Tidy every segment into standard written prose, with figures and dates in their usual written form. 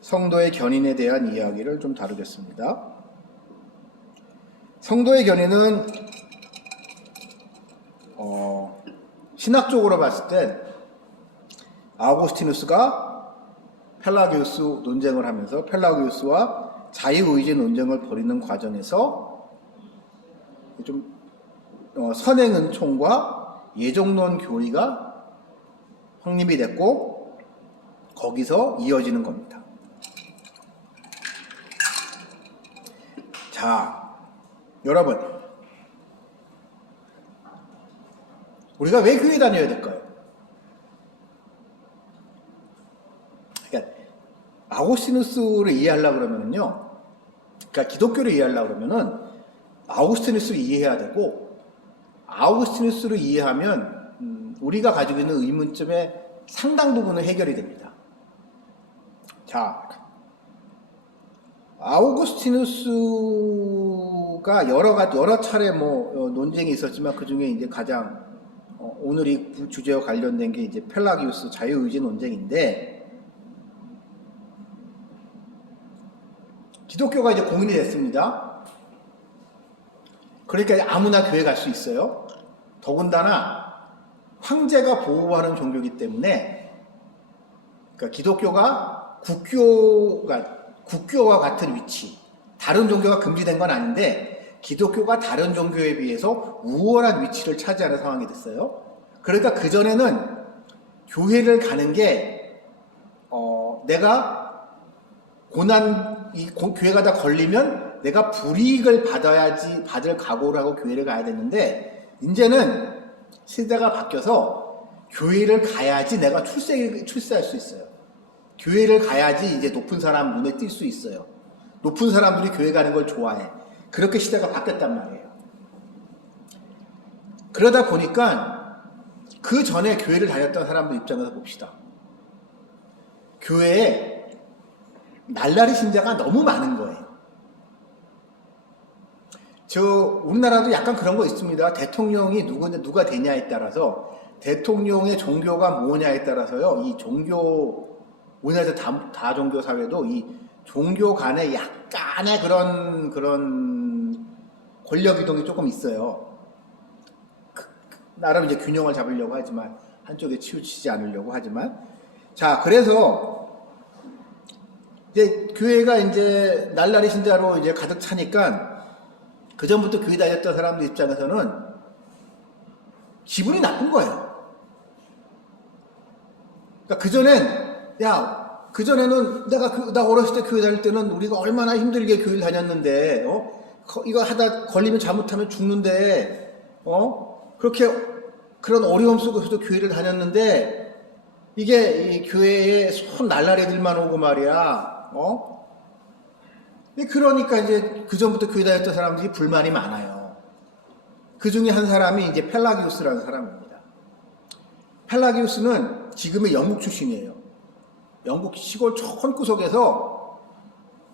성도의 견인에 대한 이야기를 좀 다루겠습니다. 성도의 견인은 신학적으로 봤을 때 아우구스티누스가 펠라기우스 논쟁을 하면서 펠라기우스와 자유의지 논쟁을 벌이는 과정에서 좀 선행은총과 예정론 교리가 확립이 됐고 거기서 이어지는 겁니다. 자, 여러분, 우리가 왜 교회 다녀야 될까요? 그러니까 아우구스티누스를 이해하려고 그러면요, 그러니까 기독교를 이해하려고 그러면은 아우구스티누스를 이해해야 되고, 아우구스티누스를 이해하면 우리가 가지고 있는 의문점의 상당 부분은 해결이 됩니다. 자, 아우구스티누스가 여러 차례 논쟁이 있었지만 그 중에 이제 가장 오늘 이 주제와 관련된 게 이제 펠라기우스 자유의지 논쟁인데, 기독교가 이제 공인이 됐습니다. 그러니까 아무나 교회 갈 수 있어요. 더군다나 황제가 보호하는 종교이기 때문에, 그러니까 기독교가 국교와 같은 위치, 다른 종교가 금지된 건 아닌데 기독교가 다른 종교에 비해서 우월한 위치를 차지하는 상황이 됐어요. 그러니까 그전에는 교회를 가는 게 내가 교회 가다 걸리면 내가 불이익을 받을 각오를 하고 교회를 가야 됐는데, 이제는 시대가 바뀌어서 교회를 가야지 내가 출세할 수 있어요. 교회를 가야지 이제 높은 사람 눈에 띌 수 있어요. 높은 사람들이 교회 가는 걸 좋아해. 그렇게 시대가 바뀌었단 말이에요. 그러다 보니까 그 전에 교회를 다녔던 사람들 입장에서 봅시다. 교회에 날라리 신자가 너무 많은 거예요. 우리나라도 약간 그런 거 있습니다. 대통령이 누가 되냐에 따라서, 대통령의 종교가 뭐냐에 따라서요, 이 우리나라 다종교 사회도 이 종교 간에 약간의 그런 권력 이동이 조금 있어요. 나름 이제 균형을 잡으려고 하지만, 한쪽에 치우치지 않으려고 하지만. 자, 그래서 이제 교회가 이제 날라리 신자로 이제 가득 차니까, 그전부터 교회 다녔던 사람들 입장에서는 기분이 나쁜 거예요. 그러니까 그전에는 나 어렸을 때 교회 다닐 때는 우리가 얼마나 힘들게 교회를 다녔는데, 이거 하다 걸리면 잘못하면 죽는데, 그런 어려움 속에서도 교회를 다녔는데, 이게 이 교회에 손 날라리들만 오고 말이야, 그러니까 이제 그전부터 교회 다녔던 사람들이 불만이 많아요. 그 중에 한 사람이 이제 펠라기우스라는 사람입니다. 펠라기우스는 지금의 영국 출신이에요. 영국 시골 촌구석에서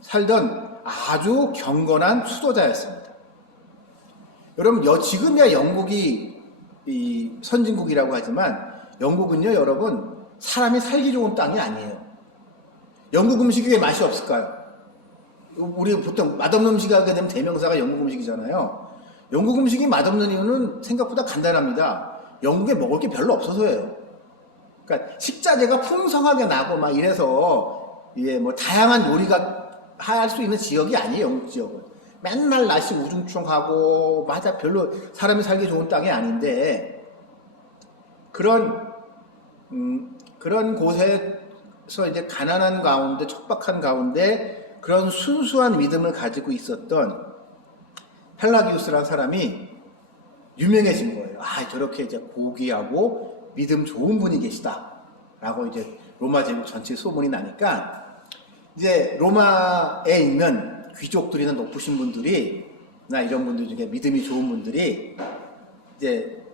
살던 아주 경건한 수도자였습니다. 여러분, 지금이야 영국이 이 선진국이라고 하지만, 영국은요, 여러분, 사람이 살기 좋은 땅이 아니에요. 영국 음식이 왜 맛이 없을까요? 우리 보통 맛없는 음식 하게 되면 대명사가 영국 음식이잖아요. 영국 음식이 맛없는 이유는 생각보다 간단합니다. 영국에 먹을 게 별로 없어서예요. 그러니까 식자재가 풍성하게 나고 막 이래서 이게 다양한 요리가 할 수 있는 지역이 아니에요. 영국 지역은 맨날 날씨 우중충하고 별로 사람이 살기 좋은 땅이 아닌데, 그런 곳에서 이제 가난한 가운데, 척박한 가운데 그런 순수한 믿음을 가지고 있었던 펠라기우스라는 사람이 유명해진 거예요. 저렇게 이제 고귀하고 믿음 좋은 분이 계시다 라고 이제 로마 제국 전체에 소문이 나니까, 이제 로마에 있는 귀족들이나 높으신 분들이, 나 이런 분들 중에 믿음이 좋은 분들이 이제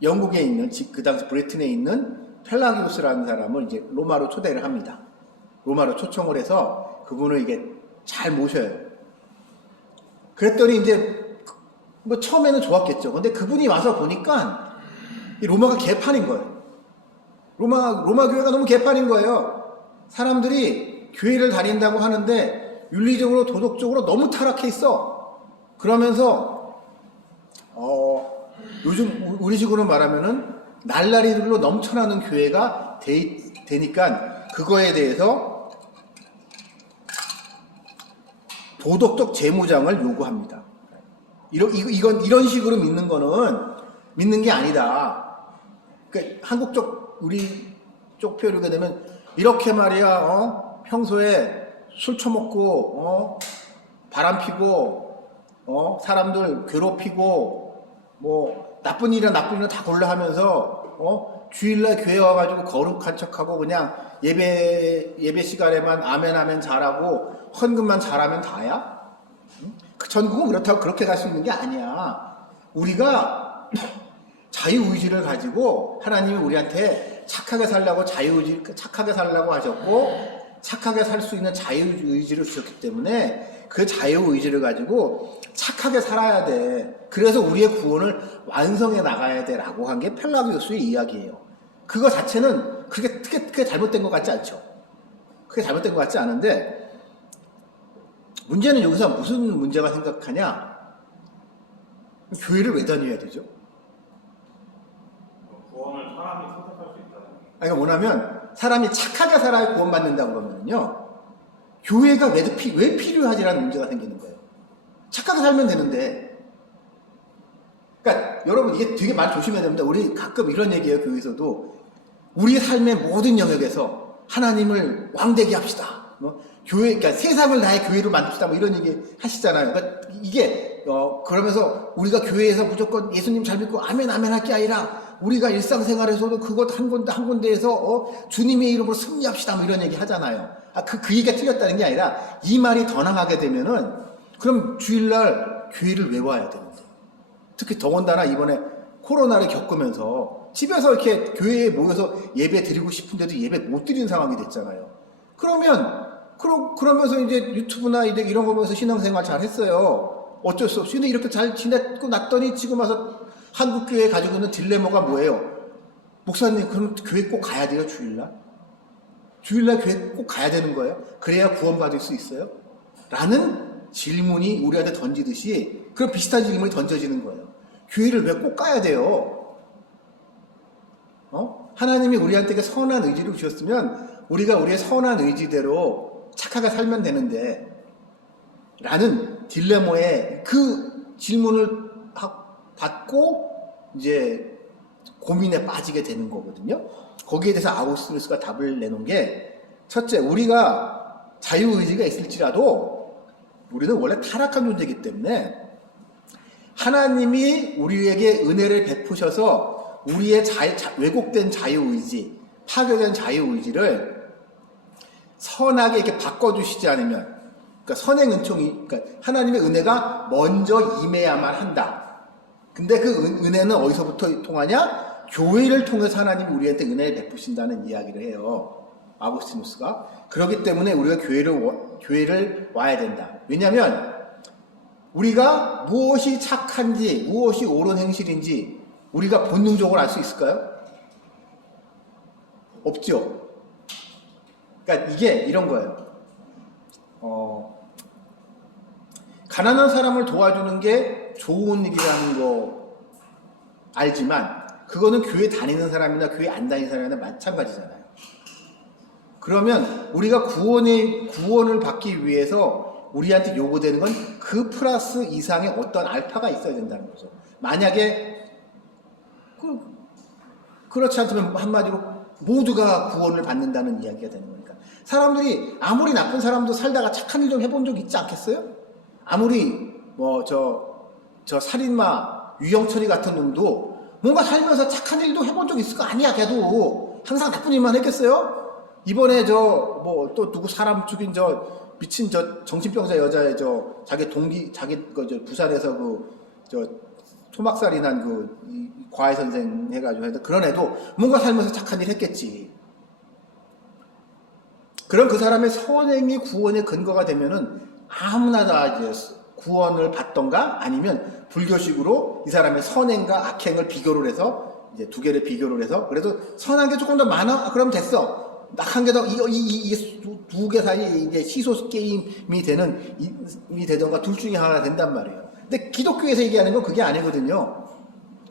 영국에 있는, 그 당시 브리튼에 있는 펠라기우스라는 사람을 이제 로마로 초대를 합니다. 로마로 초청을 해서 그분을 이게 잘 모셔요. 그랬더니 이제 처음에는 좋았겠죠. 근데 그분이 와서 보니까 이 로마가 개판인 거예요. 로마 교회가 너무 개판인 거예요. 사람들이 교회를 다닌다고 하는데 윤리적으로 도덕적으로 너무 타락해 있어. 그러면서 요즘 우리 식으로 말하면은 날라리들로 넘쳐나는 교회가 되니까 그거에 대해서 도덕적 재무장을 요구합니다. 이런 식으로 믿는 거는 믿는 게 아니다. 그러니까 한국적 우리 쪽 표현을 되면 이렇게 말이야. 평소에 술 처먹고 바람 피고 사람들 괴롭히고 뭐 나쁜 일이나 다 골라 하면서 주일날 교회 와가지고 거룩한 척하고 그냥 예배 시간에만 아멘 잘하고 헌금만 잘하면 다야? 그 전국은 그렇다고 그렇게 갈 수 있는 게 아니야. 우리가 자유의지를 가지고 하나님이 우리한테 착하게 살라고 착하게 살라고 하셨고 착하게 살 수 있는 자유의지를 주셨기 때문에 그 자유의지를 가지고 착하게 살아야 돼. 그래서 우리의 구원을 완성해 나가야 돼 라고 한 게 펠라기오스의 이야기예요. 그거 자체는 크게 잘못된 것 같지 않죠. 크게 잘못된 것 같지 않은데 문제는 여기서 무슨 문제가 생각하냐? 교회를 왜 다녀야 되죠? 구원을 사람이 선택할 수 있다는. 그러니까 뭐냐면 사람이 착하게 살아야 구원받는다 그러면요 교회가 왜 필요하지라는 문제가 생기는 거예요. 착하게 살면 되는데. 그러니까 여러분 이게 되게 말 조심해야 됩니다. 우리 가끔 이런 얘기해요. 교회에서도 우리 삶의 모든 영역에서 하나님을 왕되게 합시다. 교회, 그러니까 세상을 나의 교회로 만듭시다. 뭐 이런 얘기 하시잖아요. 그러니까 이게 그러면서 우리가 교회에서 무조건 예수님 잘 믿고 아멘 할 게 아니라 우리가 일상생활에서도 그것 한 군데에서 주님의 이름으로 승리합시다. 뭐 이런 얘기 하잖아요. 그 얘기가 틀렸다는 게 아니라 이 말이 더 나가게 되면은 그럼 주일날 교회를 왜 와야 되는데? 특히 더군다나 이번에 코로나를 겪으면서 집에서 이렇게 교회에 모여서 예배 드리고 싶은데도 예배 못 드리는 상황이 됐잖아요. 그러면서 이제 유튜브나 이제 이런 거 보면서 신앙생활 잘 했어요. 어쩔 수 없이. 근데 이렇게 잘 지냈고 났더니 지금 와서 한국교회에 가지고 있는 딜레마가 뭐예요? 목사님, 그럼 교회 꼭 가야 돼요, 주일날? 주일날 교회 꼭 가야 되는 거예요? 그래야 구원받을 수 있어요? 라는 질문이 우리한테 던지듯이 그런 비슷한 질문이 던져지는 거예요. 교회를 왜 꼭 가야 돼요? 하나님이 우리한테 선한 의지를 주셨으면 우리가 우리의 선한 의지대로 착하게 살면 되는데 라는 딜레마에 그 질문을 받고 이제 고민에 빠지게 되는 거거든요. 거기에 대해서 아우구스티누스가 답을 내놓은 게 첫째, 우리가 자유의지가 있을지라도 우리는 원래 타락한 존재이기 때문에 하나님이 우리에게 은혜를 베푸셔서 우리의 왜곡된 자유의지, 파괴된 자유의지를 선하게 이렇게 바꿔주시지 않으면, 그러니까 선행 은총이, 그러니까 하나님의 은혜가 먼저 임해야만 한다. 근데 그 은혜는 어디서부터 통하냐? 교회를 통해서 하나님이 우리한테 은혜를 베푸신다는 이야기를 해요. 아우구스티누스가. 그렇기 때문에 우리가 교회를 와야 된다. 왜냐하면 우리가 무엇이 착한지, 무엇이 옳은 행실인지 우리가 본능적으로 알 수 있을까요? 없죠. 그러니까 이게 이런 거예요. 가난한 사람을 도와주는 게 좋은 일이라는 거 알지만 그거는 교회 다니는 사람이나 교회 안 다니는 사람이나 마찬가지잖아요. 그러면 우리가 구원을 받기 위해서 우리한테 요구되는 건 그 플러스 이상의 어떤 알파가 있어야 된다는 거죠. 만약에 그렇지 않다면 한마디로 모두가 구원을 받는다는 이야기가 되는 거니까. 사람들이 아무리 나쁜 사람도 살다가 착한 일 좀 해본 적 있지 않겠어요? 아무리 저 살인마 유영철이 같은 놈도 뭔가 살면서 착한 일도 해본 적 있을 거 아니야. 걔도 항상 나쁜 일만 했겠어요? 이번에 또 누구 사람 죽인 미친 정신병자 여자의 자기 부산에서 토막살이 난 과외 선생 해가지고 그런 애도 뭔가 살면서 착한 일 했겠지. 그럼 그 사람의 선행이 구원의 근거가 되면은 아무나 다 이제 구원을 받던가 아니면 불교식으로 이 사람의 선행과 악행을 비교를 해서 이제 두 개를 비교를 해서 그래도 선한 게 조금 더 많아? 그럼 됐어. 딱 한 개 더, 두 개 사이에 이제 시소 게임이 되던가 둘 중에 하나가 된단 말이에요. 근데 기독교에서 얘기하는 건 그게 아니거든요.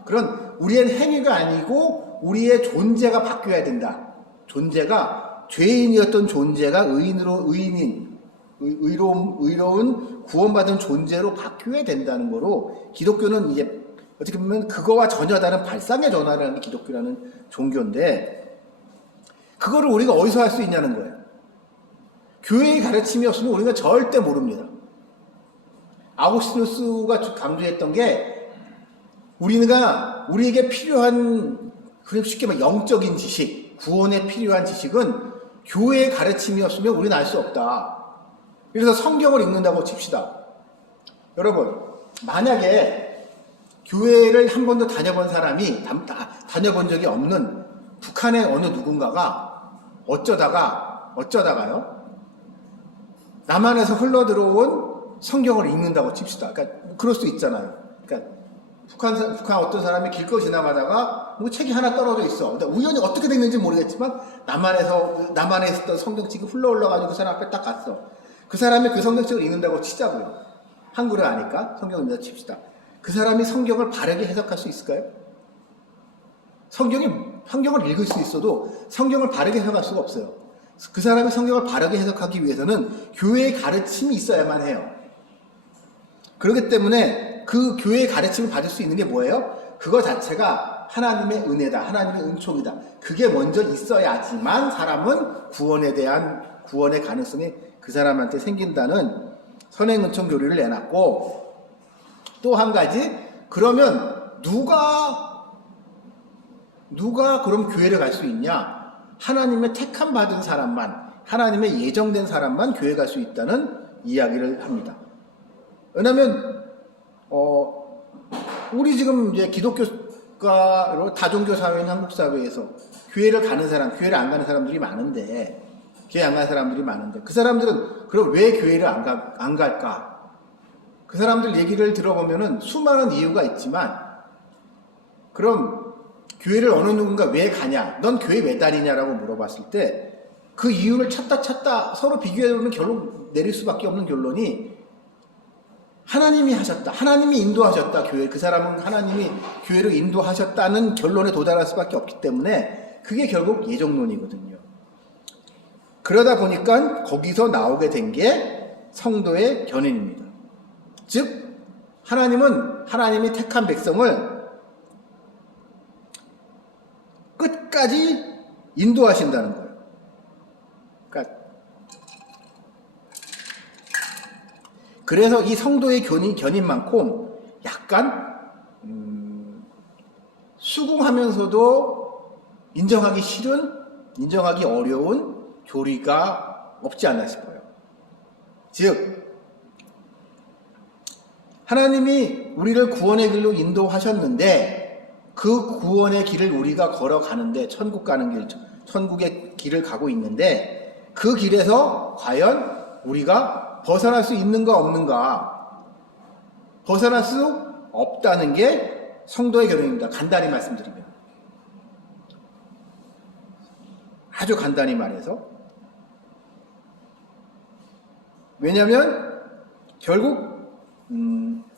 그런 우리의 행위가 아니고 우리의 존재가 바뀌어야 된다. 존재가 죄인이었던 존재가 의로운 구원받은 존재로 바뀌어야 된다는 거로 기독교는 이제 어떻게 보면 그거와 전혀 다른 발상의 전환을 하는 게 기독교라는 종교인데 그거를 우리가 어디서 할 수 있냐는 거예요. 교회의 가르침이 없으면 우리가 절대 모릅니다. 아우구스티누스가 강조했던 게 우리에게 필요한 그냥 쉽게 말해 영적인 지식, 구원에 필요한 지식은 교회의 가르침이 없으면 우리는 알 수 없다. 그래서 성경을 읽는다고 칩시다. 여러분, 만약에 교회를 한 번도 다녀본 사람이 다녀본 적이 없는 북한의 어느 누군가가 어쩌다가요? 남한에서 흘러들어온 성경을 읽는다고 칩시다. 그러니까 그럴 수 있잖아요. 그러니까 북한 어떤 사람이 길거리 지나가다가 뭐 책이 하나 떨어져 있어. 근데 우연히 어떻게 됐는지 모르겠지만 남한에 있었던 성경책이 흘러올라가지고 그 사람 앞에 딱 갔어. 그 사람이 그 성경책을 읽는다고 치자고요. 한글을 아니까 성경을 읽는다고 칩시다. 그 사람이 성경을 바르게 해석할 수 있을까요? 성경을 읽을 수 있어도 성경을 바르게 해석할 수가 없어요. 그 사람이 성경을 바르게 해석하기 위해서는 교회의 가르침이 있어야만 해요. 그렇기 때문에 그 교회의 가르침을 받을 수 있는 게 뭐예요? 그거 자체가 하나님의 은혜다. 하나님의 은총이다. 그게 먼저 있어야지만 사람은 구원의 가능성이 그 사람한테 생긴다는 선행은총 교리를 내놨고 또 한 가지 그러면 누가 그럼 교회를 갈 수 있냐? 하나님의 택함 받은 사람만 하나님의 예정된 사람만 교회 갈 수 있다는 이야기를 합니다. 왜냐면 우리 지금 이제 기독교가 다종교 사회인 한국 사회에서 교회를 가는 사람, 교회를 안 가는 사람들이 많은데 그 사람들은 그럼 왜 교회를 안 갈까? 그 사람들 얘기를 들어보면은 수많은 이유가 있지만 그럼 교회를 어느 누군가 왜 가냐? 넌 교회 왜 다니냐라고 물어봤을 때 그 이유를 찾다 서로 비교해보면 결론 내릴 수밖에 없는 결론이 하나님이 하셨다. 하나님이 인도하셨다. 그 사람은 하나님이 교회를 인도하셨다는 결론에 도달할 수밖에 없기 때문에 그게 결국 예정론이거든요. 그러다 보니까 거기서 나오게 된 게 성도의 견인입니다. 즉 하나님은 하나님이 택한 백성을 끝까지 인도하신다는 거예요. 그러니까 그래서 이 성도의 견인만큼 약간 수긍하면서도 인정하기 싫은, 인정하기 어려운 교리가 없지 않나 싶어요. 즉 하나님이 우리를 구원의 길로 인도하셨는데 그 구원의 길을 우리가 걸어가는데 천국 가는 길, 천국의 길을 가고 있는데 그 길에서 과연 우리가 벗어날 수 있는가 없는가? 벗어날 수 없다는 게 성도의 결론입니다. 간단히 말씀드리면. 아주 간단히 말해서. 왜냐하면 결국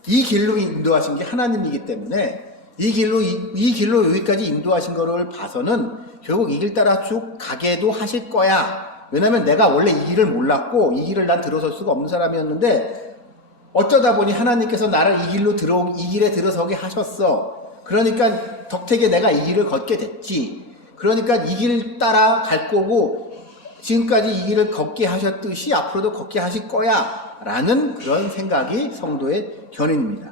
이 길로 인도하신 게 하나님이기 때문에 이 길로 여기까지 인도하신 거를 봐서는 결국 이 길 따라 쭉 가게도 하실 거야. 왜냐면 내가 원래 이 길을 몰랐고 이 길을 난 들어설 수가 없는 사람이었는데 어쩌다 보니 하나님께서 나를 이 길에 들어서게 하셨어. 그러니까 덕택에 내가 이 길을 걷게 됐지. 그러니까 이 길 따라 갈 거고 지금까지 이 길을 걷게 하셨듯이 앞으로도 걷게 하실 거야. 라는 그런 생각이 성도의 견인입니다.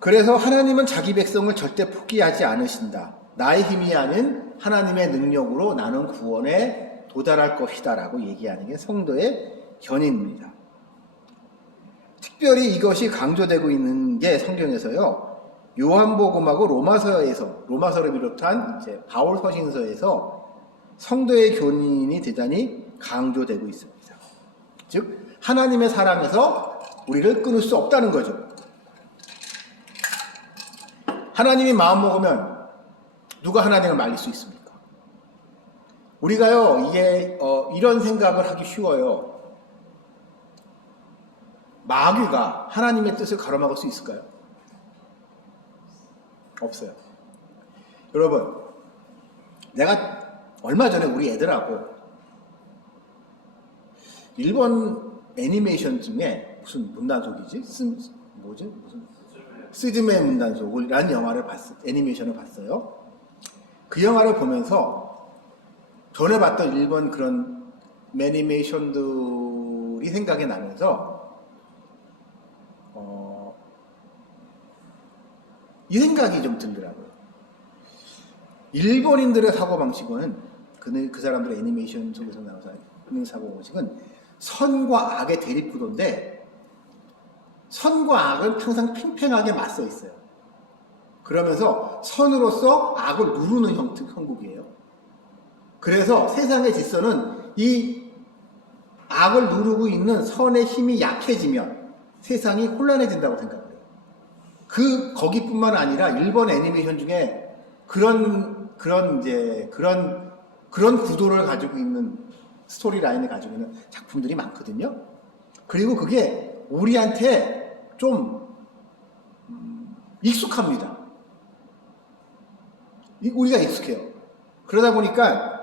그래서 하나님은 자기 백성을 절대 포기하지 않으신다. 나의 힘이 아닌 하나님의 능력으로 나는 구원에 도달할 것이다 라고 얘기하는 게 성도의 견인입니다. 특별히 이것이 강조되고 있는 게 성경에서요. 요한복음하고 로마서를 비롯한 이제 바울 서신서에서 성도의 견인이 대단히 강조되고 있습니다. 즉 하나님의 사랑에서 우리를 끊을 수 없다는 거죠. 하나님이 마음 먹으면 누가 하나님을 말릴 수 있습니까? 우리가요, 이게, 이런 생각을 하기 쉬워요. 마귀가 하나님의 뜻을 가로막을 수 있을까요? 없어요. 여러분, 내가 얼마 전에 우리 애들하고 일본 애니메이션 중에 무슨 문단속이지? 무슨 스즈메 문단속이라는 영화를 애니메이션을 봤어요. 그 영화를 보면서 전에 봤던 일본 그런 애니메이션들이 생각이 나면서 이 생각이 좀 들더라고요. 일본인들의 사고방식은 그 사람들의 애니메이션 속에서 나오는 사고방식은 선과 악의 대립구도인데 선과 악은 항상 팽팽하게 맞서 있어요. 그러면서 선으로서 악을 누르는 형국이에요. 그래서 세상의 질서는 이 악을 누르고 있는 선의 힘이 약해지면 세상이 혼란해진다고 생각해요. 거기뿐만 아니라 일본 애니메이션 중에 그런 구도를 가지고 있는 스토리 라인을 가지고 있는 작품들이 많거든요. 그리고 그게 우리한테 좀 익숙합니다. 우리가 익숙해요. 그러다 보니까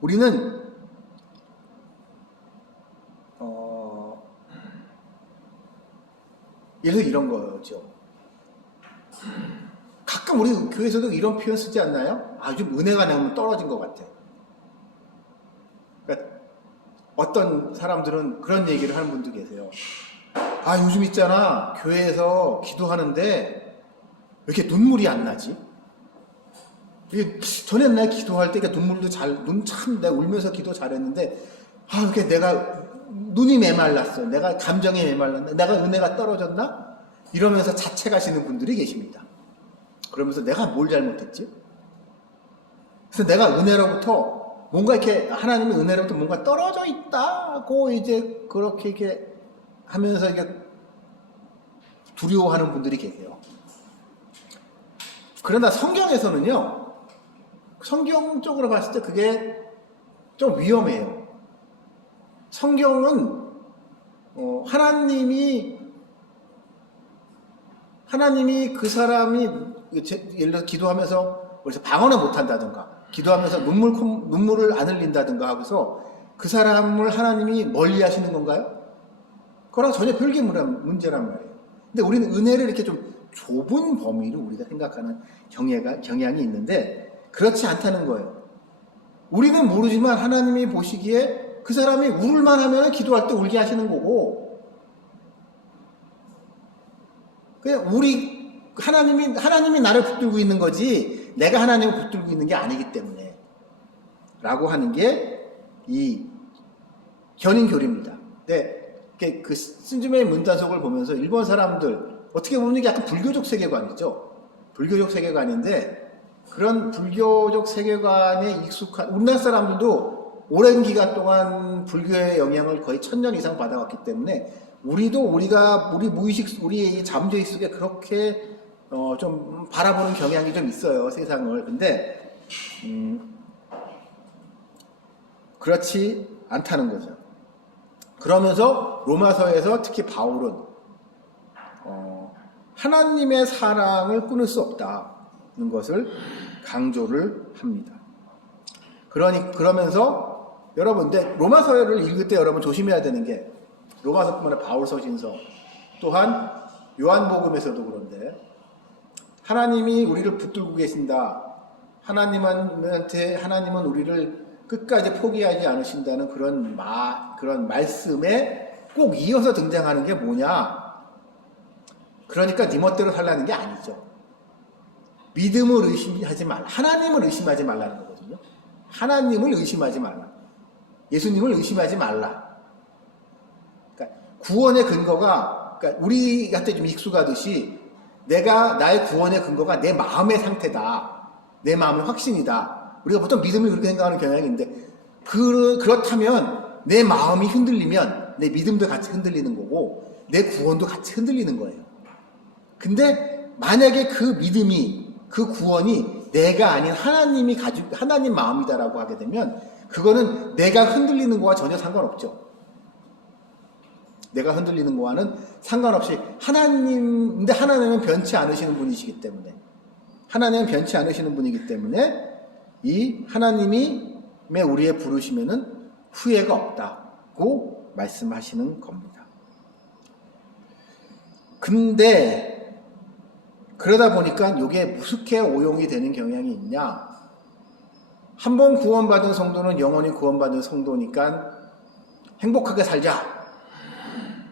우리는 예를 들어 이런 거죠. 가끔 우리 교회에서도 이런 표현 쓰지 않나요? 좀 은혜가 너무 떨어진 것 같아. 그러니까 어떤 사람들은 그런 얘기를 하는 분도 계세요. 요즘 있잖아. 교회에서 기도하는데 왜 이렇게 눈물이 안 나지? 전에 나 기도할 때 눈물도 내가 울면서 기도 잘했는데 이렇게 내가 눈이 메말랐어. 내가 감정이 메말랐나? 내가 은혜가 떨어졌나? 이러면서 자책하시는 분들이 계십니다. 그러면서 내가 뭘 잘못했지? 그래서 내가 은혜로부터 뭔가 이렇게 하나님의 은혜로부터 뭔가 떨어져 있다고 이제 그렇게 이렇게 하면서 이게 두려워하는 분들이 계세요. 그러나 성경에서는요, 성경적으로 봤을 때 그게 좀 위험해요. 성경은 하나님이 그 사람이 예를 들어 기도하면서 그래서 방언을 못한다든가 기도하면서 눈물을 안 흘린다든가 하고서 그 사람을 하나님이 멀리 하시는 건가요? 그거랑 전혀 별개 문제란 말이에요. 근데 우리는 은혜를 이렇게 좀 좁은 범위로 우리가 생각하는 경향이 있는데 그렇지 않다는 거예요. 우리는 모르지만 하나님이 보시기에 그 사람이 울만 하면 기도할 때 울게 하시는 거고, 그냥 하나님이 나를 붙들고 있는 거지, 내가 하나님을 붙들고 있는 게 아니기 때문에, 라고 하는 게 이 견인교리입니다. 근데 그 스즈메의 문단속을 보면서 일본 사람들, 어떻게 보면 이게 약간 불교적 세계관이죠. 불교적 세계관인데, 그런 불교적 세계관에 익숙한, 우리나라 사람들도 오랜 기간 동안 불교의 영향을 거의 1000년 이상 받아왔기 때문에 우리 무의식, 우리 잠재의 속에 그렇게 좀 바라보는 경향이 좀 있어요, 세상을. 근데 그렇지 않다는 거죠. 그러면서 로마서에서 특히 바울은 하나님의 사랑을 끊을 수 없다는 것을 강조를 합니다. 그러면서 여러분, 근데 로마서를 읽을 때 여러분 조심해야 되는 게 로마서뿐만 아니라 바울서신서 또한 요한복음에서도 그런데 하나님이 우리를 붙들고 계신다. 하나님은 우리를 끝까지 포기하지 않으신다는 그런 말씀에 꼭 이어서 등장하는 게 뭐냐? 그러니까 네 멋대로 살라는 게 아니죠. 믿음을 의심하지 말라. 하나님을 의심하지 말라는 거거든요. 하나님을 의심하지 말라. 예수님을 의심하지 말라. 그러니까 구원의 근거가, 그러니까 우리한테 좀 익숙하듯이 나의 구원의 근거가 내 마음의 상태다. 내 마음의 확신이다. 우리가 보통 믿음을 그렇게 생각하는 경향이 있는데, 그렇다면 내 마음이 흔들리면 내 믿음도 같이 흔들리는 거고, 내 구원도 같이 흔들리는 거예요. 근데 만약에 그 믿음이, 그 구원이 내가 아닌 하나님이 가지고 하나님 마음이다라고 하게 되면 그거는 내가 흔들리는 거와 전혀 상관없죠. 내가 흔들리는 거와는 상관없이 근데 하나님은 변치 않으시는 분이시기 때문에 하나님은 변치 않으시는 분이기 때문에 이 하나님이 우리의 부르시면은 후회가 없다고 말씀하시는 겁니다. 근데 그러다 보니까 이게 무섭게 오용이 되는 경향이 있냐? 한 번 구원받은 성도는 영원히 구원받은 성도니까 행복하게 살자.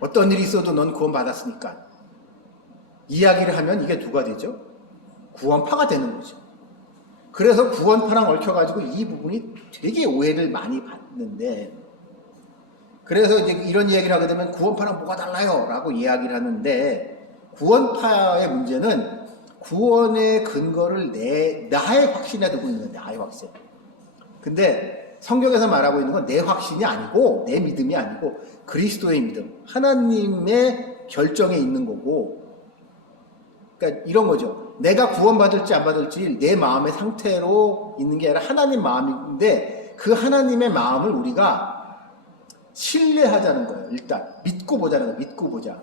어떤 일이 있어도 넌 구원받았으니까. 이야기를 하면 이게 누가 되죠? 구원파가 되는 거죠. 그래서 구원파랑 얽혀가지고 이 부분이 되게 오해를 많이 받는데, 그래서 이제 이런 이야기를 하게 되면 구원파랑 뭐가 달라요? 라고 이야기를 하는데, 구원파의 문제는 구원의 근거를 나의 확신에 두고 있는데, 나의 확신. 근데 성경에서 말하고 있는 건 내 확신이 아니고, 내 믿음이 아니고, 그리스도의 믿음, 하나님의 결정에 있는 거고, 그러니까 이런 거죠. 내가 구원받을지 안 받을지 내 마음의 상태로 있는 게 아니라 하나님 마음인데 그 하나님의 마음을 우리가 신뢰하자는 거예요. 일단 믿고 보자는 거예요. 믿고 보자.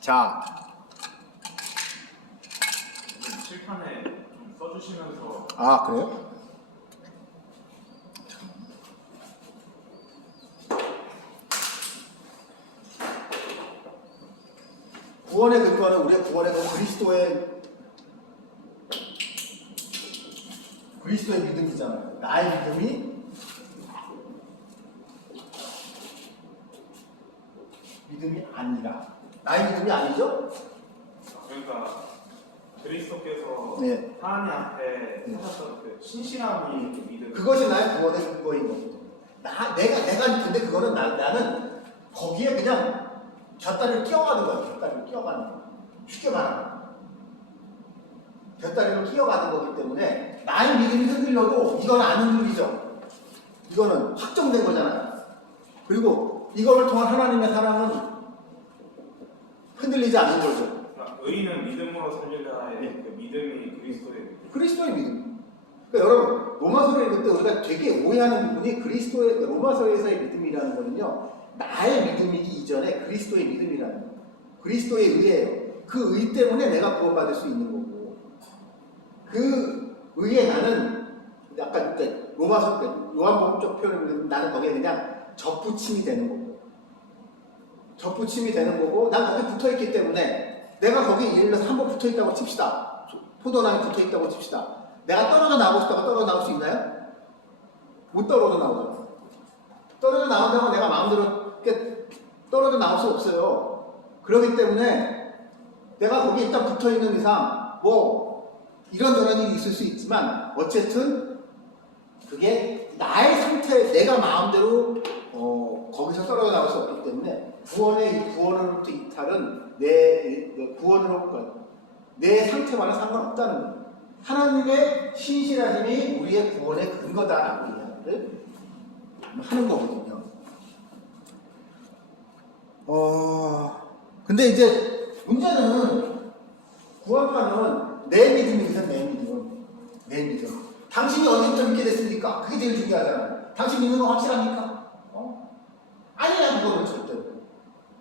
자, 칠판에 좀 써주시면서. 아 그래요? 구원의 근거는 우리의 구원의 근거 그리스도의 믿음이잖아요. 나의 믿음이 아니라 나의 믿음이 아니죠? 그러니까 그리스도께서 네. 하나님 앞에 하셨던 그 신실함이 믿음. 그것이 나의 구원의 근거인 거거든요. 내가 근데 그거는 나는 거기에 그냥 곁다리를 끼어가는 거야. 곁다리를 끼어가는 거. 쉽게 말하면 곁다리를 끼어가는 거기 때문에 나의 믿음이 흔들려도 이건 안 흔들리죠. 이거는 확정된 거잖아요. 그리고 이거를 통한 하나님의 사랑은 흔들리지 않는 거죠. 그러니까 의인은 믿음으로 살리라의 그 믿음이 그리스도의 믿음. 그리스도의 믿음. 그러니까 여러분 로마서를 읽을 때 우리가 되게 오해하는 부분이 로마서에서의 믿음이라는 거는요. 나의 믿음이기 이전에 그리스도의 믿음이라는 거예요. 그리스도의 의예요. 그 의 때문에 내가 구원받을 수 있는 거고 그 의에 나는 약간 로마서 요한복음 쪽 표현을 나는 거기에 그냥 접붙임이 되는 거고 접붙임이 되는 거고 난 거기 붙어있기 때문에 내가 거기 예를 들어서 한번 붙어있다고 칩시다. 포도나무에 붙어있다고 칩시다. 내가 떨어져 나오고 싶다고 떨어져 나올 수 있나요? 못 떨어져 나오잖아. 떨어져 나온다고 내가 마음대로 떨어져 나올 수 없어요. 그렇기 때문에 내가 거기 일단 붙어있는 이상 뭐 이런저런 일이 있을 수 있지만 어쨌든 그게 나의 상태, 내가 마음대로 거기서 떨어져 나올 수 없기 때문에 구원으로부터 이탈은 내 상태와는 상관없다는 거예요. 하나님의 신실하심이 우리의 구원의 근거다라고 이야기를 하는 거거든요. 근데 이제 문제는 구원파는 내 믿음이거든, 내 믿음. 당신이 언제부터 믿게 됐습니까? 그게 제일 중요하잖아요. 당신 믿는 거 확실합니까? 아니야, 그거는 절대로.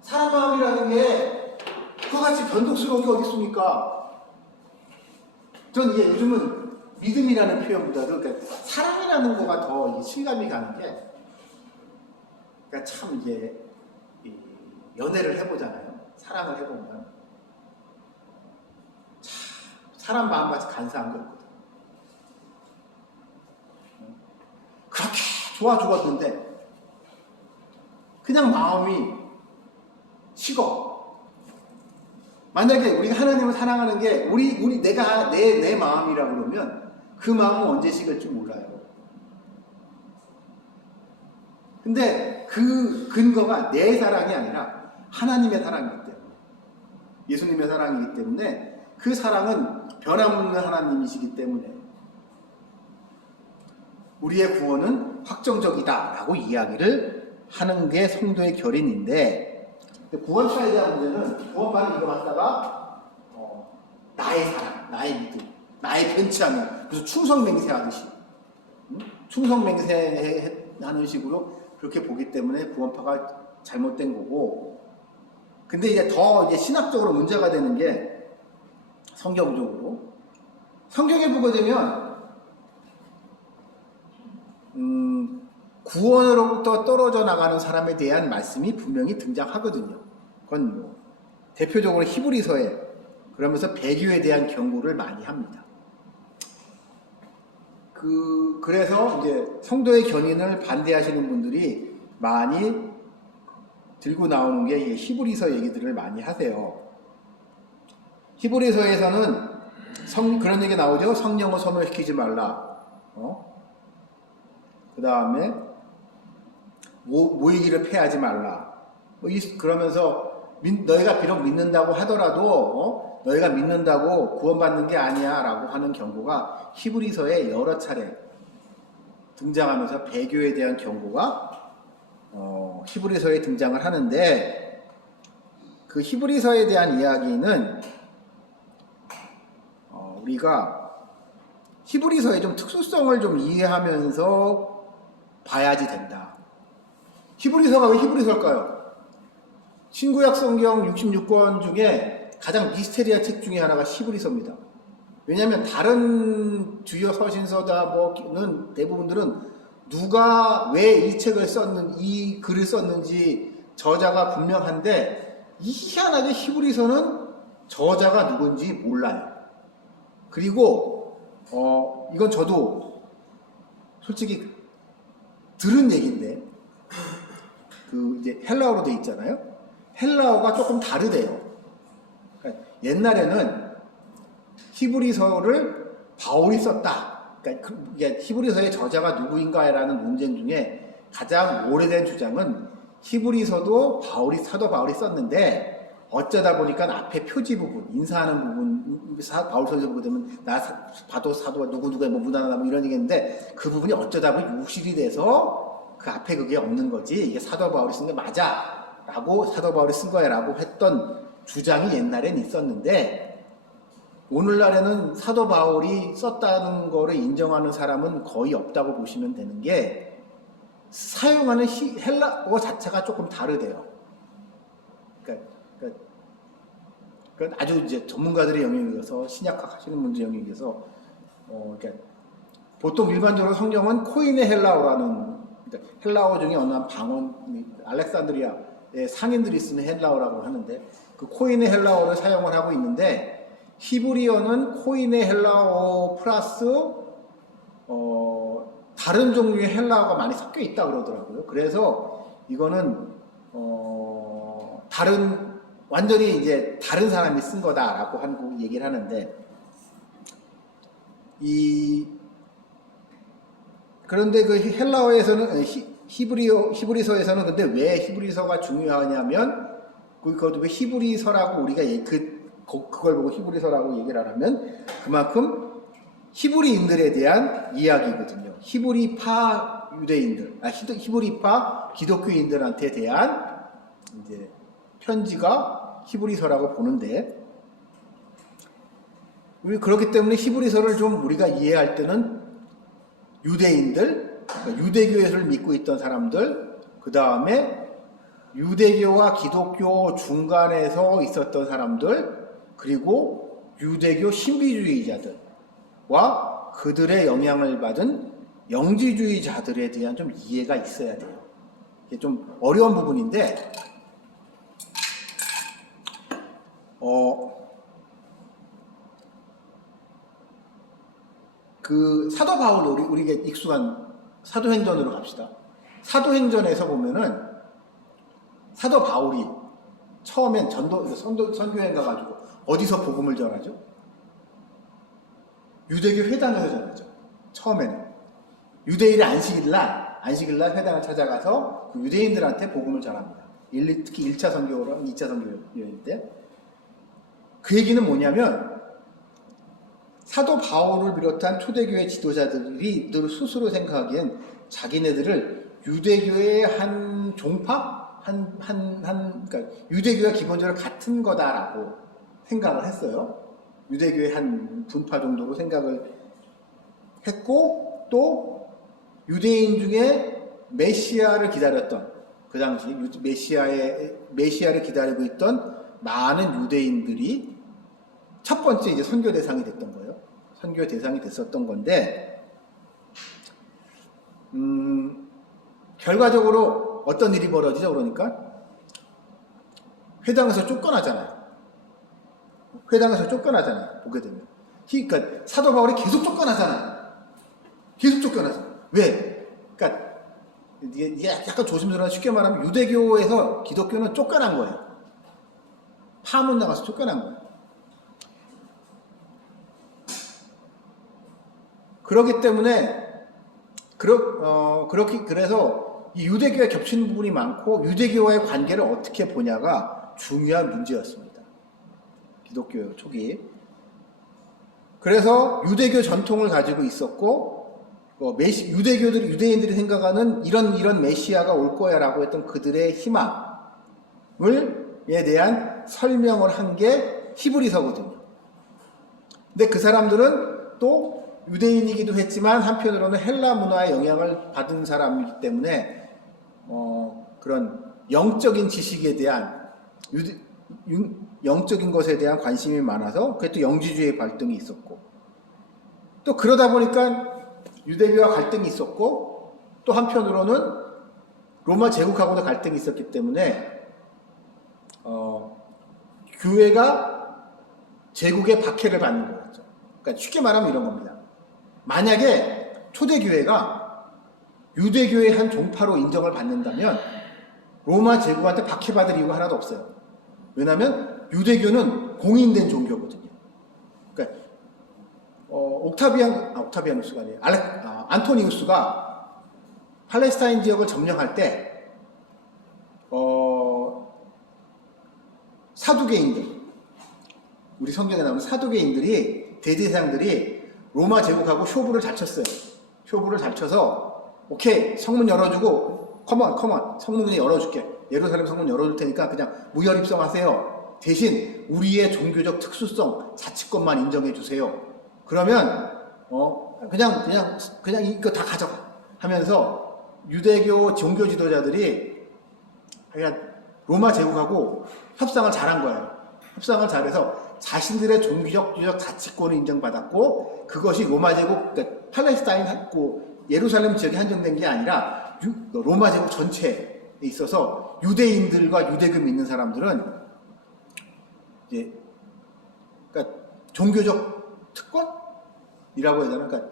사람 마음이라는 게 그거같이 변덕스러운 게 어디 있습니까? 전 이게 요즘은 믿음이라는 표현보다도 그러니까 사랑이라는 거가 더 실감이 가는 게 그러니까 참 이게 연애를 해보잖아요. 사랑을 해보면 참 사람 마음같이 간사한 게 없거든. 그렇게 좋아 죽었는데 그냥 마음이 식어. 만약에 우리가 하나님을 사랑하는 게 내가 내 마음이라 그러면 그 마음은 언제 식을지 몰라요. 근데 그 근거가 내 사랑이 아니라 하나님의 사랑이기 때문에, 예수님의 사랑이기 때문에 그 사랑은 변함없는 하나님이시기 때문에 우리의 구원은 확정적이다라고 이야기를 하는 게 성도의 결인인데, 구원파에 대한 문제는 구원파는 이거 갖다가 나의 사랑, 나의 믿음, 나의 편치 않은, 그래서 충성맹세하듯이, 충성맹세하는 식으로 그렇게 보기 때문에 구원파가 잘못된 거고. 근데 이제 더 이제 신학적으로 문제가 되는 게 성경적으로, 성경에 보게 되면 구원으로부터 떨어져 나가는 사람에 대한 말씀이 분명히 등장하거든요. 그건 뭐 대표적으로 히브리서에, 그러면서 배교에 대한 경고를 많이 합니다. 그래서 이제 성도의 견인을 반대하시는 분들이 많이 들고 나오는 게 히브리서 얘기들을 많이 하세요. 히브리서에서는 그런 얘기 나오죠. 성령을 소멸시키지 말라. 그 다음에 모이기를 패하지 말라. 그러면서 너희가 비록 믿는다고 하더라도 너희가 믿는다고 구원받는 게 아니야 라고 하는 경고가 히브리서에 여러 차례 등장하면서 배교에 대한 경고가 히브리서에 등장을 하는데, 그 히브리서에 대한 이야기는 우리가 히브리서의 좀 특수성을 좀 이해하면서 봐야지 된다. 히브리서가 왜 히브리서일까요? 신구약 성경 66권 중에 가장 미스테리한 책 중에 하나가 히브리서입니다. 왜냐하면 다른 주요 서신서다 뭐는 대부분들은 누가 왜 이 책을 이 글을 썼는지 저자가 분명한데, 희한하게 히브리서는 저자가 누군지 몰라요. 그리고 이건 저도 솔직히 들은 얘기인데, 이제 헬라어로 돼 있잖아요. 헬라어가 조금 다르대요. 그러니까 옛날에는 히브리서를 바울이 썼다. 그러니까 히브리서의 저자가 누구인가라는 논쟁 중에 가장 오래된 주장은 히브리서도 사도 바울이 썼는데, 어쩌다 보니까 앞에 표지 부분, 인사하는 부분, 바울 선서 보게 되면 나 봐도 사도가 누구누구의 뭐 문화나 뭐 이런 얘기인데, 그 부분이 어쩌다 보니 유실이 돼서 그 앞에 그게 없는 거지, 이게 사도 바울이 쓴 게 맞아 라고, 사도 바울이 쓴 거야 라고 했던 주장이 옛날엔 있었는데, 오늘날에는 사도 바울이 썼다는 거를 인정하는 사람은 거의 없다고 보시면 되는 게, 사용하는 헬라어 자체가 조금 다르대요. 그러니까 아주 이제 전문가들의 영역에서, 신약학 하시는 분들 영역에서 그러니까 보통 일반적으로 성경은 코인의 헬라어라는, 그러니까 헬라어 중에 어느 한 방언, 알렉산드리아의 상인들이 쓰는 헬라어라고 하는데, 그 코인의 헬라어를 사용을 하고 있는데, 히브리어는 코인의 헬라어 플러스 다른 종류의 헬라어가 많이 섞여 있다 그러더라고요. 그래서 이거는 완전히 이제 다른 사람이 쓴 거다라고 한국 얘기를 하는데, 그런데 그 헬라어에서는, 히브리서에서는 근데 왜 히브리서가 중요하냐면, 그것도 왜 히브리서라고 우리가 그걸 보고 히브리서라고 얘기를 하면, 그만큼 히브리인들에 대한 이야기거든요. 히브리파 유대인들, 히브리파 기독교인들한테 대한 이제 편지가 히브리서라고 보는데, 그렇기 때문에 히브리서를 좀 우리가 이해할 때는 유대인들, 그러니까 유대교를 믿고 있던 사람들, 그 다음에 유대교와 기독교 중간에서 있었던 사람들, 그리고 유대교 신비주의자들과 그들의 영향을 받은 영지주의자들에 대한 좀 이해가 있어야 돼요. 이게 좀 어려운 부분인데, 사도 바울, 우리가 익숙한 사도행전으로 갑시다. 사도행전에서 보면은 사도 바울이 처음엔 선교행 가가지고 어디서 복음을 전하죠? 유대교 회당에서 전하죠. 처음에는 유대인의 안식일날 회당을 찾아가서 그 유대인들한테 복음을 전합니다. 특히 1차 선교랑 2차 선교일 때. 그 얘기는 뭐냐면, 사도 바울을 비롯한 초대교회 지도자들이 늘 스스로 생각하기엔 자기네들을 유대교의 한 종파? 그러니까 유대교와 기본적으로 같은 거다라고 생각을 했어요. 유대교의 한 분파 정도로 생각을 했고, 또 유대인 중에 메시아를 기다렸던, 그 당시 메시아를 기다리고 있던 많은 유대인들이 첫 번째 이제 선교 대상이 됐던 거예요. 선교 대상이 됐었던 건데, 결과적으로 어떤 일이 벌어지죠? 그러니까 회당에서 쫓겨나잖아요. 회당에서 쫓겨나잖아요. 보게 되면. 그러니까 사도 바울이 계속 쫓겨나잖아요. 계속 쫓겨나잖아요. 왜? 그러니까 이게 약간 조심스러운, 쉽게 말하면 유대교에서 기독교는 쫓겨난 거예요. 파문 나가서 쫓겨난 거예요. 그렇기 때문에 그래서 이 유대교에 겹치는 부분이 많고 유대교와의 관계를 어떻게 보냐가 중요한 문제였습니다. 기독교 초기. 그래서 유대교 전통을 가지고 있었고, 유대인들이 생각하는 이런 메시아가 올 거야라고 했던 그들의 희망에 대한 설명을 한 게 히브리서거든요. 근데 그 사람들은 또 유대인이기도 했지만 한편으로는 헬라 문화의 영향을 받은 사람이기 때문에 그런 영적인 지식에 대한 영적인 것에 대한 관심이 많아서 그게 또 영지주의 발등이 있었고, 또 그러다 보니까 유대교와 갈등이 있었고, 또 한편으로는 로마 제국하고도 갈등이 있었기 때문에 교회가 제국의 박해를 받는 거였죠. 그러니까 쉽게 말하면 이런 겁니다. 만약에 초대교회가 유대교의 한 종파로 인정을 받는다면 로마 제국한테 박해받을 이유가 하나도 없어요. 왜냐하면 유대교는 공인된 종교거든요. 그러니까 옥타비아누스가 아니에요. 안토니우스가 팔레스타인 지역을 점령할 때 사두개인들, 우리 성경에 나오는 사두개인들이, 대제사장들이 로마 제국하고 쇼부를 잘 쳤어요. 쇼부를 잘 쳐서 오케이, 성문 열어주고 컴온 성문 그냥 열어줄게, 예루살렘 성문 열어줄 테니까 그냥 무혈 입성하세요. 대신 우리의 종교적 특수성, 자치권만 인정해 주세요. 그러면 그냥 이거 다 가져가 하면서 유대교 종교 지도자들이 그냥 로마 제국하고 협상을 잘한 거예요. 협상을 잘해서 자신들의 종교적 가치권을 인정받았고, 그것이 로마 제국, 그러니까 팔레스타인 예루살렘 지역에 한정된 게 아니라 로마 제국 전체에 있어서 유대인들과 유대교 믿는 사람들은 이제 그러니까 종교적 특권이라고 해야 되나? 그러니까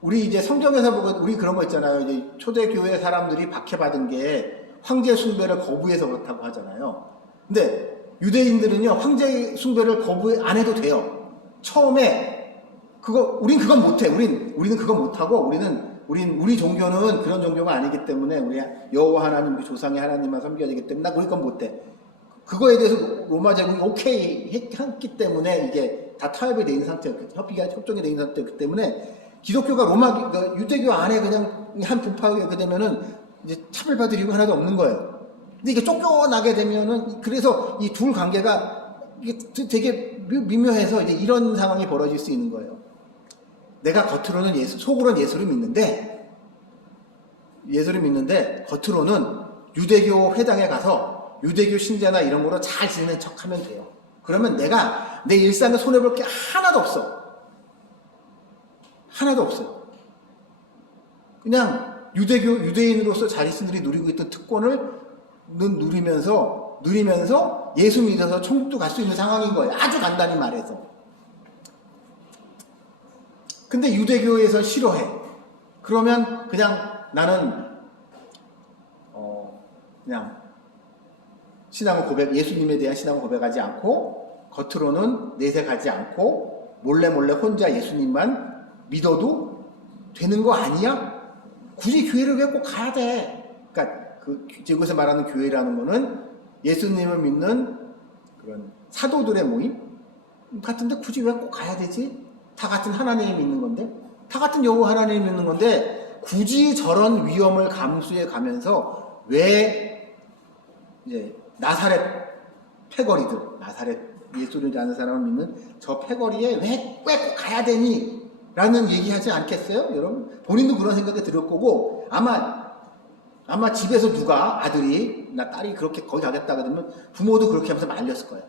우리 이제 성경에서 보고 우리 그런 거 있잖아요. 이제 초대교회 사람들이 박해받은 게 황제 숭배를 거부해서 그렇다고 하잖아요. 근데 유대인들은요, 황제 숭배를 거부 안 해도 돼요. 처음에 우린 그건 못해. 우리는 그건 못하고, 우리 종교는 그런 종교가 아니기 때문에, 우리 여호와 하나님, 우리 조상의 하나님만 섬겨야 되기 때문에, 나 우리 건 못해. 그거에 대해서 로마 제국이 오케이 했기 때문에 이게 다 타협이 돼 있는 상태였기 때문에, 협정이 돼 있는 상태였기 때문에, 기독교가 유대교 안에 그냥 한 분파가 되면은 이제 차별받을 이유가 하나도 없는 거예요. 근데 이게 쫓겨나게 되면은, 그래서 이 둘 관계가 이게 되게 미묘해서 이제 이런 상황이 벌어질 수 있는 거예요. 내가 겉으로는 속으로는 예수를 믿는데 겉으로는 유대교 회당에 가서 유대교 신자나 이런 거로 잘 지내는 척 하면 돼요. 그러면 내가 내 일상에 손해볼 게 하나도 없어. 하나도 없어요. 그냥 유대인으로서 자신들이 누리고 있던 특권을 누리면서 예수 믿어서 천국도 갈 수 있는 상황인 거예요. 아주 간단히 말해서. 근데 유대교에서 싫어해. 그러면 그냥 나는 그냥 예수님에 대한 신앙을 고백하지 않고, 겉으로는 내색하지 않고, 몰래 혼자 예수님만 믿어도 되는 거 아니야? 굳이 교회를 왜 꼭 가야 돼? 그러니까 여기서 말하는 교회라는 거는 예수님을 믿는 그런 사도들의 모임 같은데 굳이 왜 꼭 가야 되지? 다 같은 하나님을 믿는 건데, 다 같은 여호와 하나님을 믿는 건데, 굳이 저런 위험을 감수해 가면서 왜 이제 나사렛 패거리들, 나사렛 예수를 아는 사람을 믿는 저 패거리에 왜 꼭 가야 되니? 라는 얘기하지 않겠어요? 여러분 본인도 그런 생각이 들을 거고 아마 집에서 누가 아들이 나 딸이 그렇게 거기 가겠다 그러면 부모도 그렇게 하면서 말렸을 거예요.